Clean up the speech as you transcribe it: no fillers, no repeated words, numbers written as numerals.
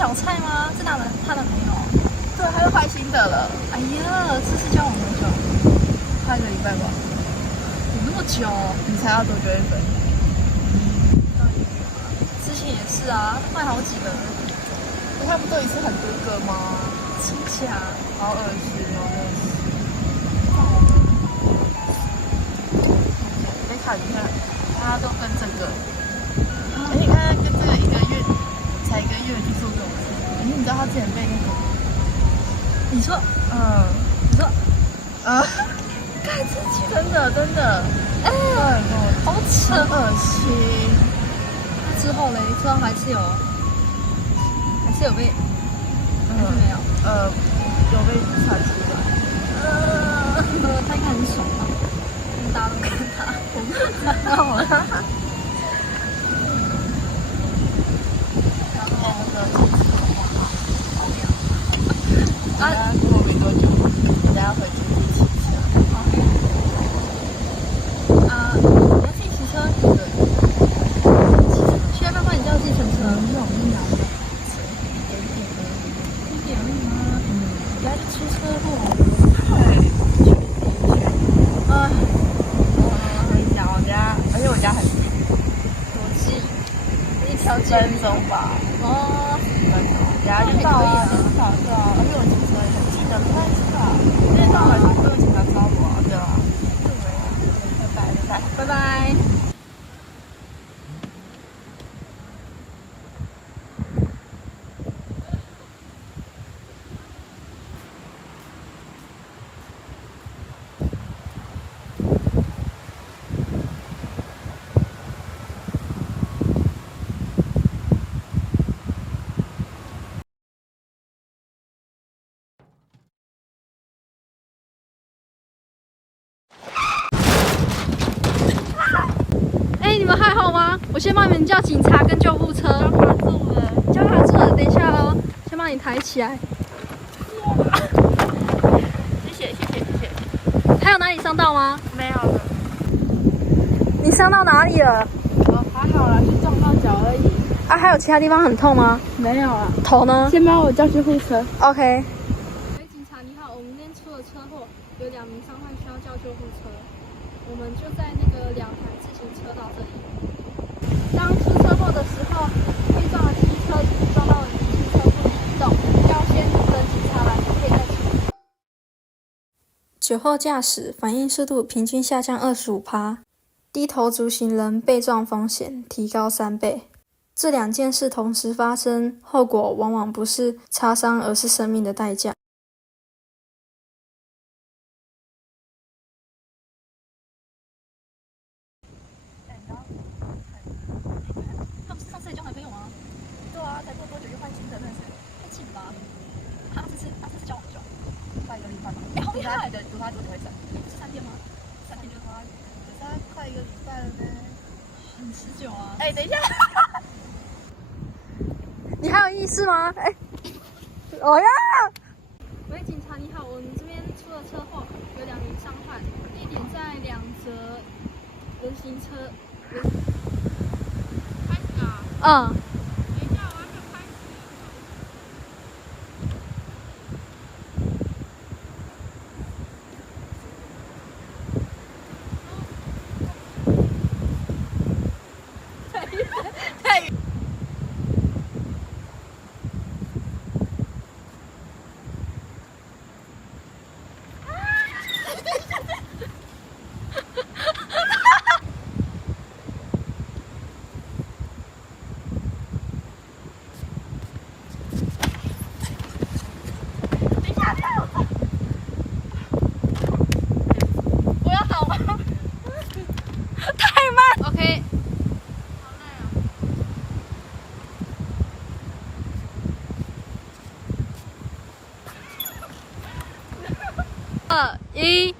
小蔡吗？是她男朋友。对，他又换新的了。哎呀，这是交往多久？快1个礼拜吧。有那么久？你猜要多久会分？之前也是啊，换好几个人。他不都一次很多个吗？真假？好恶心哦，被卡一下，大家都跟这个。哎，你看跟这个1个月，才1个月就做这种事。你知道他之前被那个？你说，你说，盖自己，真的，好扯，恶心。之后嘞，之后还是有被，还是没有，有被传出来。他应该很爽吧？大家都看他，我不知道啊。然后呢，这次的话，好凉。啊，过没多久，大家回去骑车。你要自己骑车？对。需要他帮你叫计程车？不用，你拿的。一点而已吗？不要去出车祸。我跟你讲，而且我家很近，多近？1条街10分钟吧。10分钟，等下就到啊。对啊，而且我骑车也很近的，不太知道。因为到了就不用警察抓我啊，对啊。拜拜。你们还好吗？我先帮你们叫警察跟救护车。叫卡住了，等一下哦，先帮你抬起来。谢谢。还有哪里伤到吗？没有了。你伤到哪里了？还好啦，是撞到脚而已。啊，还有其他地方很痛吗？没有啊。头呢？先帮我叫救护车。OK。喂，警察你好，我们那边出了车祸，有2名伤患需要叫救护车。我们就在那个2台自行车道这里。当出车祸的时候，被撞的机车撞到了你的汽车不能移动，要先等警察来才可以再处理。酒后驾驶反应速度平均下降25%，低头族行人被撞风险提高3倍。这2件事同时发生，后果往往不是擦伤，而是生命的代价。他不是上次也交男朋友吗？对啊，才过多久就换新的，那是太气了吧！他这次交往多久？快1个礼拜吧。好厉害！读他多久会生？是3天吗？3天就可是他快1个礼拜了呢。很持久啊！等一下。你还有意识吗？呀！喂，警察你好，我们这边出了车祸，有2名伤患，地点在2则人行车。开始啊。等一下，我还没有开始。太OK。2、1。